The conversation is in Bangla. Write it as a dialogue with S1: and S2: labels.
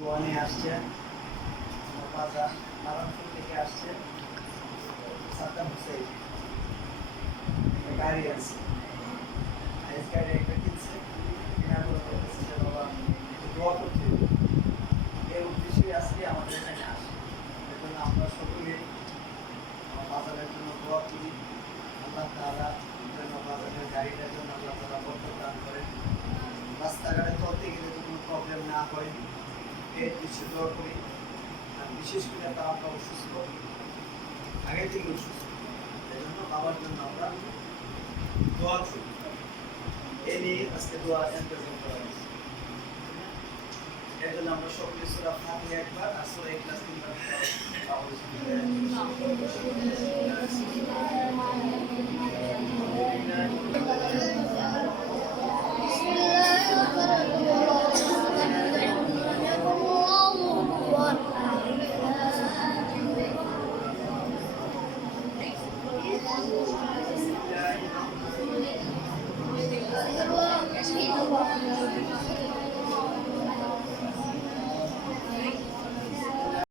S1: গোয়ানে আসছে নারায়ণপুর থেকে আসছে। সাদ্দাম হুসেন গাড়ি আছে। গাড়ি একটা কিনছে। বাবা দোয়া করতে। এই উদ্দেশ্যে আজকে আমাদের এখানে আসে। এর জন্য আমরা সকলে বাজারের জন্য দোয়া করি। আল্লাহ তাআলা যেন বাজারের গাড়িটার জন্য আল্লাহ তাআলা বরকত দান করেন। রাস্তাঘাটে চলতে গেলে কোনো প্রবলেম না হয়। এর কিছু দোয়া করি। আর বিশেষ করে তারা আমরা অসুস্থ আগে থেকে অসুস্থ। এই জন্য বাবার জন্য আমরা দোয়া করি। এ নিয়ে আজকে দোয়া ইন্তজাম করা হয়েছে। এর জন্য আমরা সকলে সুরা ফাতিহা একবার আর সুরা ইখলাস তিনবার